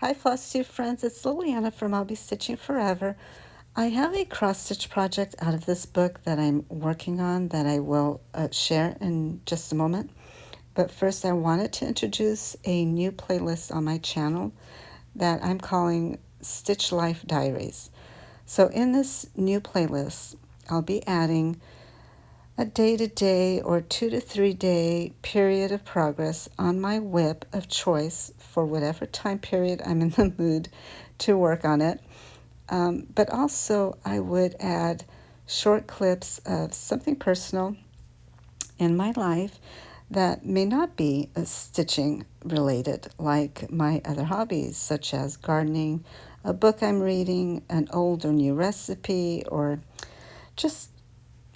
Hi Floss Two Friends, it's Liliana from I'll Be Stitching Forever. I have a cross-stitch project out of this book that I'm working on that I will share in just a moment. But first I wanted to introduce a new playlist on my channel that I'm calling Stitch-Life Diaries. So in this new playlist, I'll be adding a day-to-day or 2 to 3 day period of progress on my whip of choice for whatever time period I'm in the mood to work on it. But also, I would add short clips of something personal in my life that may not be stitching related, like my other hobbies, such as gardening, a book I'm reading, an old or new recipe, or just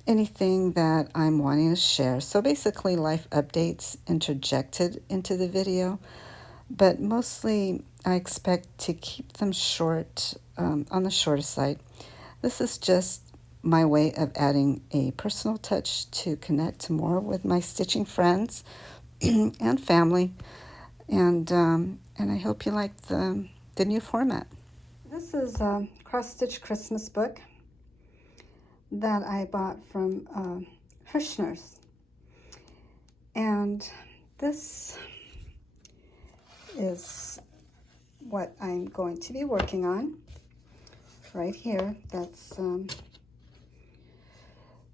anything that I'm wanting to share. So basically, life updates interjected into the video, but mostly I expect to keep them short, on the shorter side. This is just my way of adding a personal touch to connect more with my stitching friends and family, and I hope you like the new format. This is a cross stitch Christmas book that I bought from Hirschner's, and this is what I'm going to be working on right here.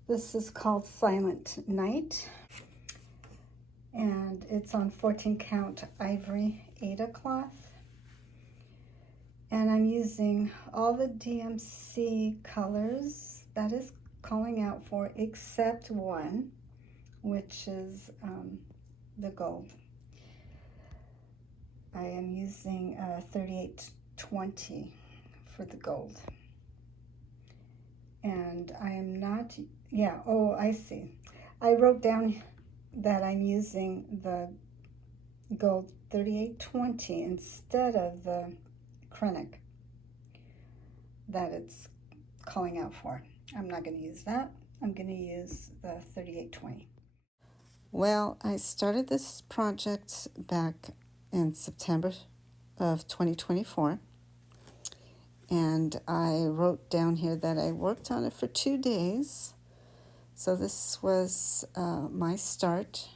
This is called Silent Night, and it's on 14 count Ivory Aida cloth, and I'm using all the DMC colors that is calling out for, except one, which is the gold. I am using 3820 for the gold. And I am not, yeah, oh, I see. I wrote down that I'm using the gold 3820 instead of the Kreinic that it's calling out for. I'm not going to use that. I'm going to use the 3820. Well, I started this project back in September of 2024, and I wrote down here that I worked on it for 2 days. So this was my start.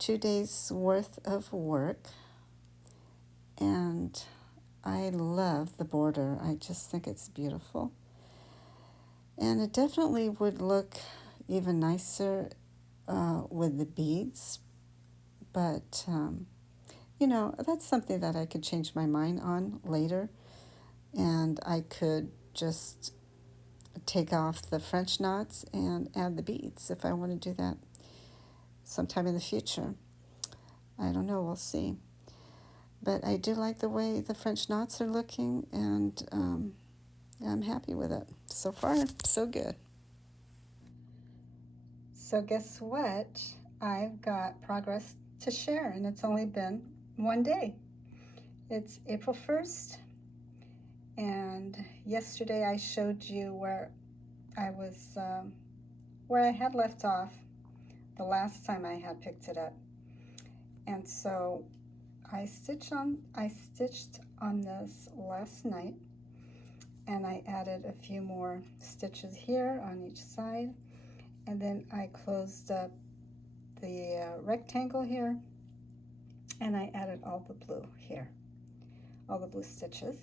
2 days worth of work, and I love the border. I just think it's beautiful, and it definitely would look even nicer with the beads, but that's something that I could change my mind on later, and I could just take off the French knots and add the beads if I want to do that sometime in the future. I don't know, we'll see. But I do like the way the French knots are looking, and I'm happy with it. So far, so good. So guess what? I've got progress to share, and it's only been 1 day. It's April 1st, and yesterday I showed you where I was, where I had left off the last time I had picked it up. And so I stitched on this last night, and I added a few more stitches here on each side, and then I closed up the rectangle here, and I added all the blue here, all the blue stitches.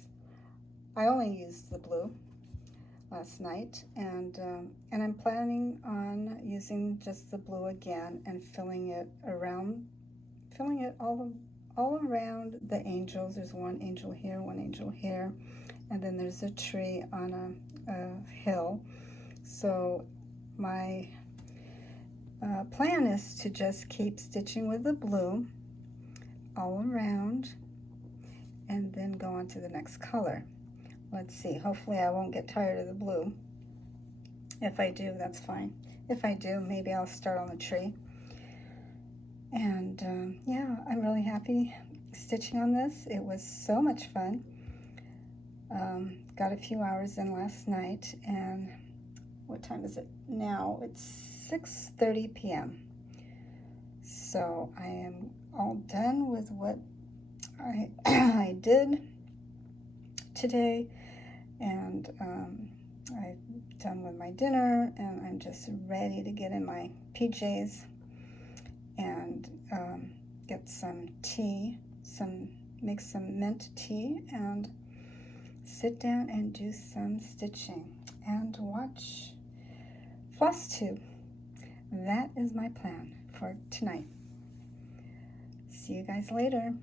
I only used the blue last night, and I'm planning on using just the blue again and filling it all around the angels. There's one angel here, and then there's a tree on a hill. So my plan is to just keep stitching with the blue all around and then go on to the next color. Let's see, hopefully I won't get tired of the blue. If I do, that's fine. If I do, maybe I'll start on the tree. And yeah, I'm really happy stitching on this. It was so much fun. Got a few hours in last night, and what time is it now? It's 6:30 p.m. So I am all done with what I did today, and I'm done with my dinner, and I'm just ready to get in my PJs and get some tea, make some mint tea, and sit down and do some stitching and watch Floss Tube. That is my plan for tonight. See you guys later.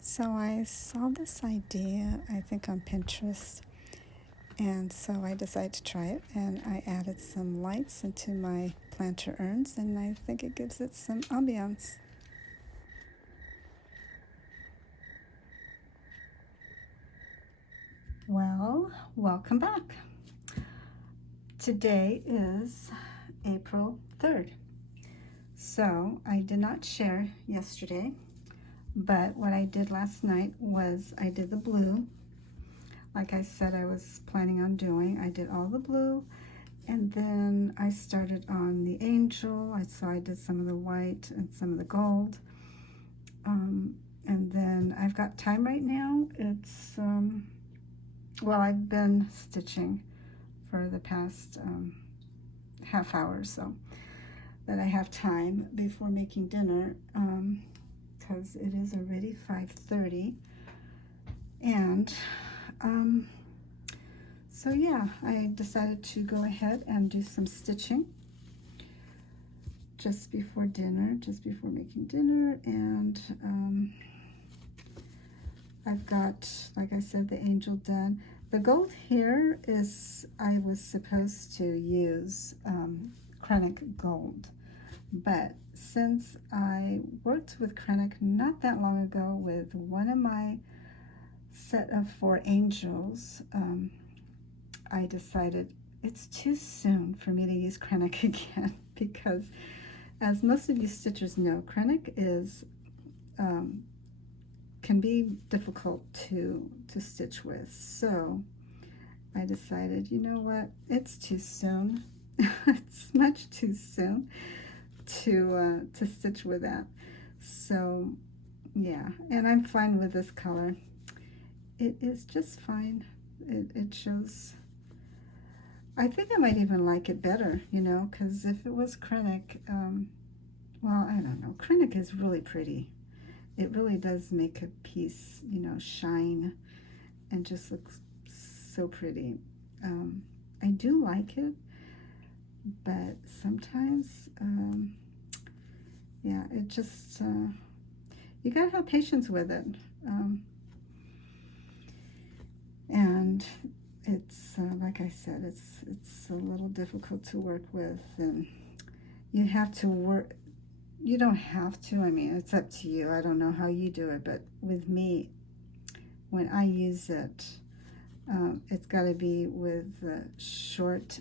So I saw this idea, I think on Pinterest, and so I decided to try it, and I added some lights into my planter urns, and I think it gives it some ambiance. Well, welcome back. Today is April 3rd. So I did not share yesterday, but what I did last night was I did the blue. Like I said I was planning on doing. I did all the blue, and then I started on the angel. So I did some of the white and some of the gold. And then I've got time right now. It's, well, I've been stitching for the past half hour or so, that I have time before making dinner, because it is already 5:30. And so yeah, I decided to go ahead and do some stitching just before dinner, just before making dinner. And I've got, like I said, the angel done. The gold here is, I was supposed to use Kreinic gold, but since I worked with Kreinic not that long ago with one of my set of 4 angels, I decided it's too soon for me to use Kreinic again, because as most of you stitchers know, Kreinic is can be difficult to stitch with. So I decided, you know what, it's too soon. It's much too soon to stitch with that. So yeah, and I'm fine with this color. It is just fine. It shows, I think I might even like it better, you know, because if it was Kreinic, well, I don't know, Kreinic is really pretty. It really does make a piece, you know, shine and just looks so pretty. I do like it, but sometimes, yeah, it just, you gotta have patience with it. And it's, like I said, it's a little difficult to work with, and you have to work. You don't have to, I mean, it's up to you. I don't know how you do it, but with me, when I use it, it's got to be with the short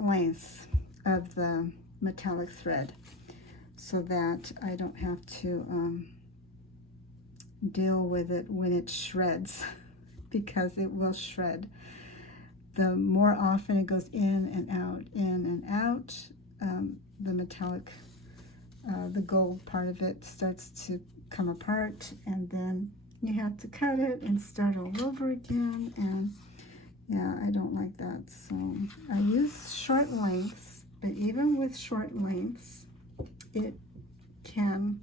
lengths of the metallic thread, so that I don't have to deal with it when it shreds, because it will shred. The more often it goes in and out, the metallic, the gold part of it starts to come apart, and then you have to cut it and start all over again. And yeah, I don't like that. So I use short lengths, but even with short lengths, it can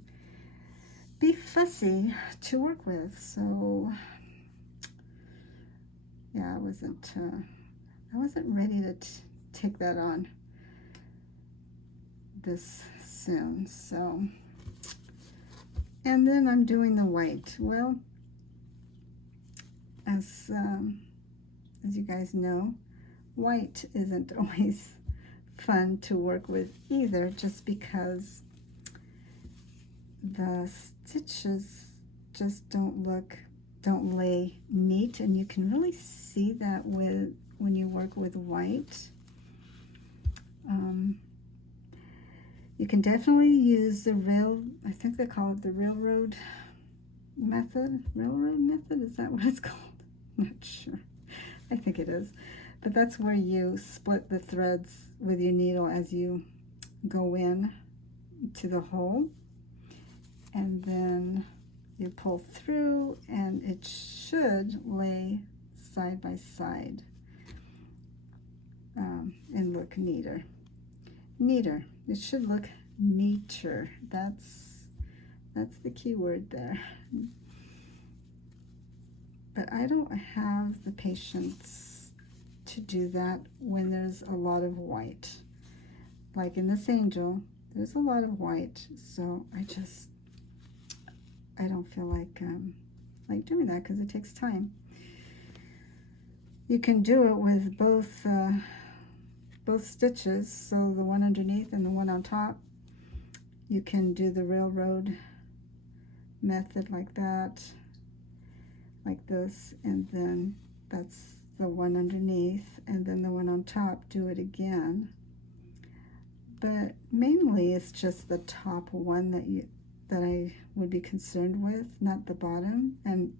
be fussy to work with. So yeah, I wasn't ready to take that on this soon. So, and then I'm doing the white. Well, as you guys know, white isn't always fun to work with either, just because the stitches just don't lay neat, and you can really see that when you work with white. You can definitely use the I think they call it the railroad method. Railroad method, is that what it's called? I'm not sure. I think it is. But that's where you split the threads with your needle as you go in to the hole. and then you pull through, and it should lay side by side and look neater. It should look neater. That's the key word there. But I don't have the patience to do that when there's a lot of white. Like in this angel, there's a lot of white, so I don't feel like doing that because it takes time. You can do it with both stitches, so the one underneath and the one on top. You can do the railroad method like that, like this, and then that's the one underneath, and then the one on top, do it again. But mainly it's just the top one that I would be concerned with, not the bottom. And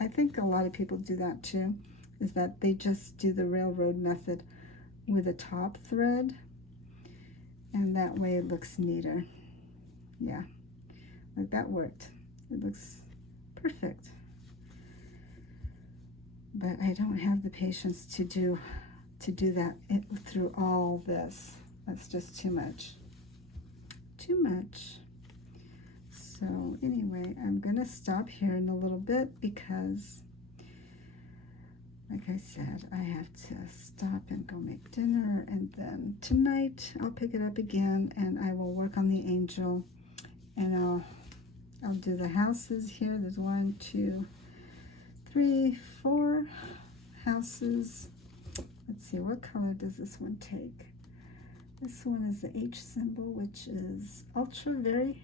I think a lot of people do that too, is that they just do the railroad method with a top thread, and that way it looks neater. Yeah, like that worked. It looks perfect. But I don't have the patience to do that through all this. That's just too much. Too much. So anyway, I'm gonna stop here in a little bit because, like I said, I have to stop and go make dinner, and then tonight I'll pick it up again and I will work on the angel, and I'll do the houses here. There's 1, 2, 3, 4 houses. Let's see, what color does this one take? This one is the H symbol, which is very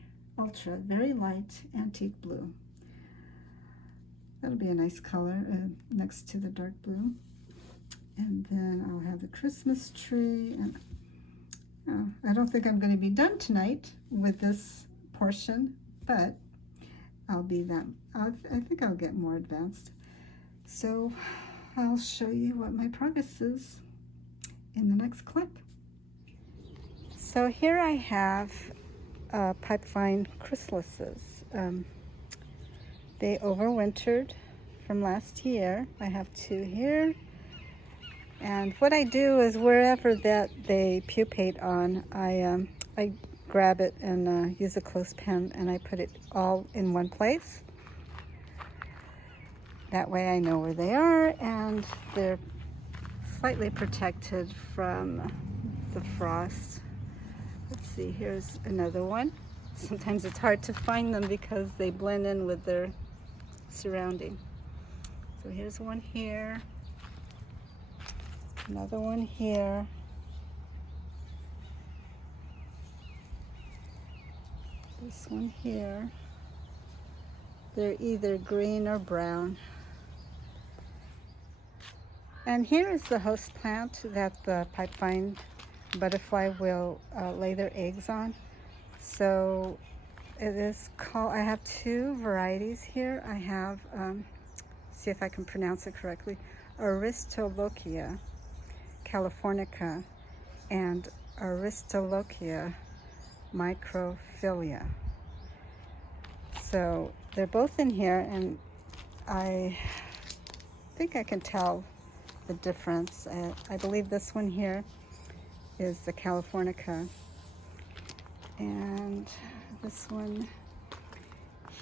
light antique blue. That'll be a nice color next to the dark blue. And then I'll have the Christmas tree. And I don't think I'm going to be done tonight with this portion, but I think I'll get more advanced. So I'll show you what my progress is in the next clip. So here I have pipeline chrysalises. They overwintered from last year. I have 2 here. And what I do is wherever that they pupate on, I grab it and use a clothespin, and I put it all in one place. That way I know where they are, and they're slightly protected from the frost. Let's see, here's another one. Sometimes it's hard to find them because they blend in with their surrounding. So here's one here, another one here, this one here. They're either green or brown. And here is the host plant that the pipeline butterfly will lay their eggs on. So it is called, I have 2 varieties here. I have, see if I can pronounce it correctly, Aristolochia californica and Aristolochia microphylla. So they're both in here, and I think I can tell the difference. I believe this one here is the californica, and this one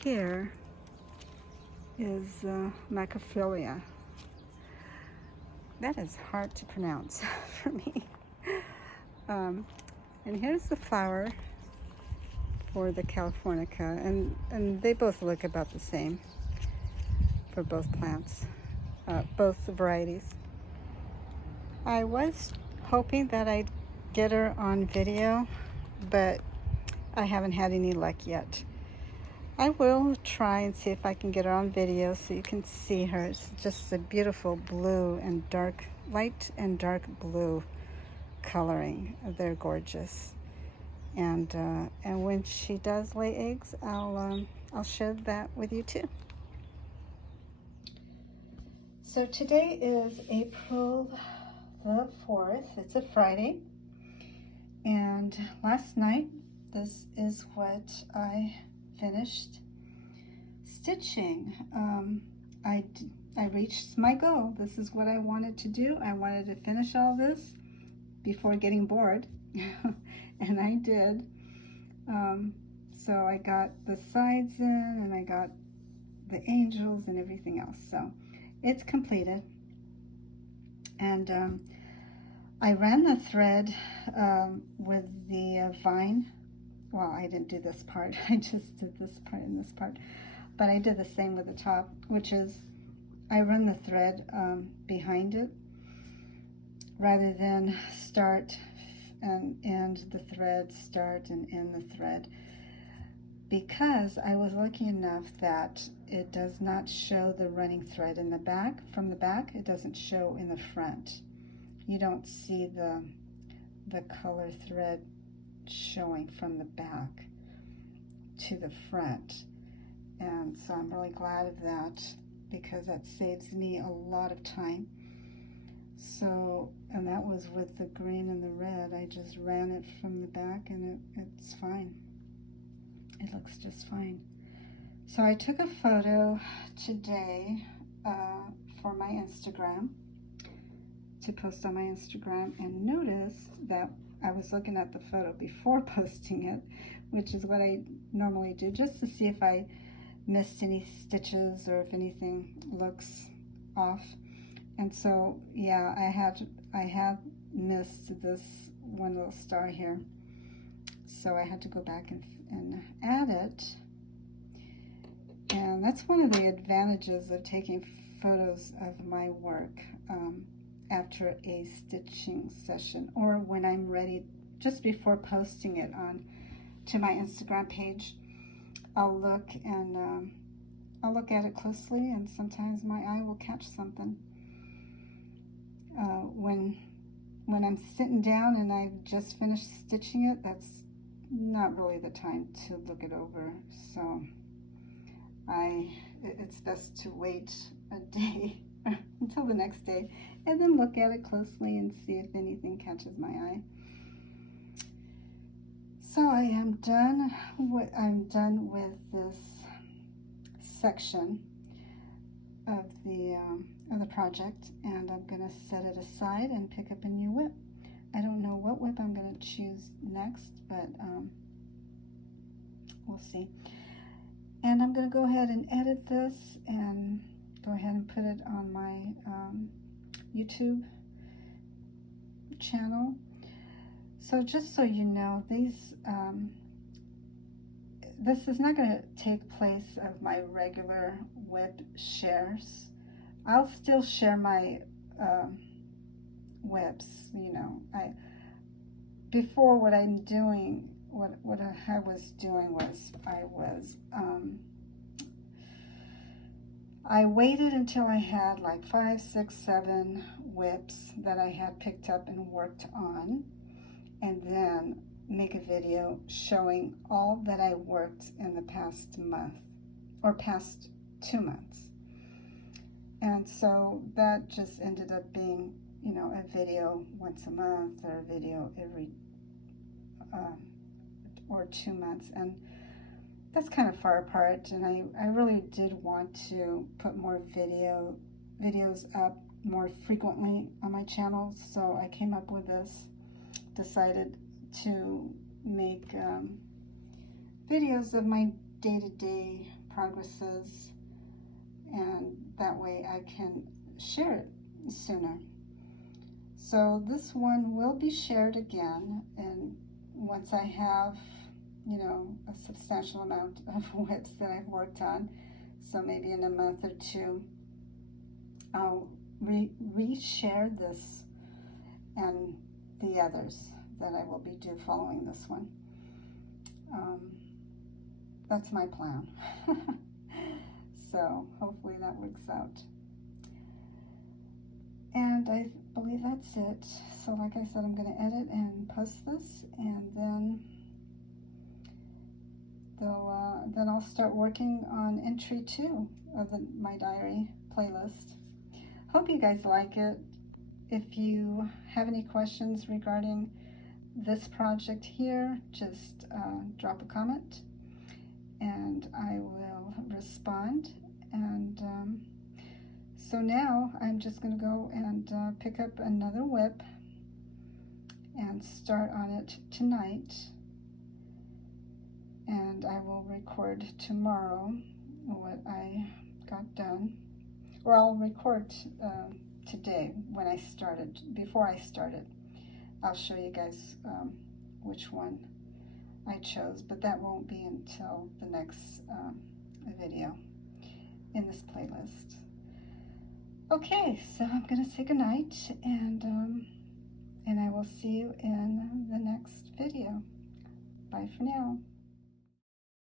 here is macrophylla. That is hard to pronounce for me. And here's the flower for the californica, and they both look about the same for both plants, both varieties. I was hoping that I'd get her on video, but I haven't had any luck yet. I will try and see if I can get her on video so you can see her. It's just a beautiful blue and dark, light and dark blue coloring. They're gorgeous. And when she does lay eggs, I'll share that with you too. So today is April the 4th. It's a Friday. And last night, this is what I finished stitching. I reached my goal. This is what I wanted to do. I wanted to finish all this before getting bored, and I did. So I got the sides in, and I got the angels and everything else. So it's completed. And I ran the thread with the vine. Well, I didn't do this part. I just did this part and this part. But I did the same with the top, which is I run the thread behind it rather than start and end the thread, start and end the thread, because I was lucky enough that it does not show the running thread in the back. From the back, it doesn't show in the front. You don't see the color thread showing from the back to the front. And so I'm really glad of that, because that saves me a lot of time. So, and that was with the green and the red. I just ran it from the back, and it's fine. It looks just fine. So I took a photo today for my Instagram, to post on my Instagram, and noticed that I was looking at the photo before posting it, which is what I normally do, just to see if I missed any stitches or if anything looks off. And so, yeah, I had missed this one little star here, so I had to go back and add it. And that's one of the advantages of taking photos of my work after a stitching session, or when I'm ready, just before posting it on to my Instagram page. I'll look at it closely, and sometimes my eye will catch something. When I'm sitting down and I've just finished stitching it, that's not really the time to look it over. So it's best to wait a day until the next day, and then look at it closely and see if anything catches my eye. So I'm done with this section of the project, and I'm going to set it aside and pick up a new whip. I don't know what whip I'm going to choose next, but we'll see. And I'm going to go ahead and edit this and go ahead and put it on my YouTube channel. So just so you know, this is not going to take place of my regular whip shares. I'll still share my whips, you know. Before, what I was doing was I waited until I had like 5, 6, 7 whips that I had picked up and worked on, and then make a video showing all that I worked in the past month or past 2 months. And so that just ended up being, you know, a video once a month, or a video every or 2 months, and that's kind of far apart. And I really did want to put more videos up more frequently on my channel, so I came up with this, decided to make videos of my day-to-day progresses, and that way I can share it sooner. So this one will be shared again, and once I have, you know, a substantial amount of whips that I've worked on, so maybe in a month or 2, I'll re-share this and the others that I will be following this one. That's my plan. So hopefully that works out. And I believe that's it. So like I said, I'm going to edit and post this, and then I'll start working on entry 2 of my diary playlist. Hope you guys like it. If you have any questions regarding this project here, just drop a comment, and and I will respond. And so now I'm just going to go and pick up another whip and start on it tonight. And I will record tomorrow what I got done. Or I'll record today when I started, before I started. I'll show you guys which one I chose, but that won't be until the next video in this playlist. Okay, so I'm going to say goodnight, and I will see you in the next video. Bye for now.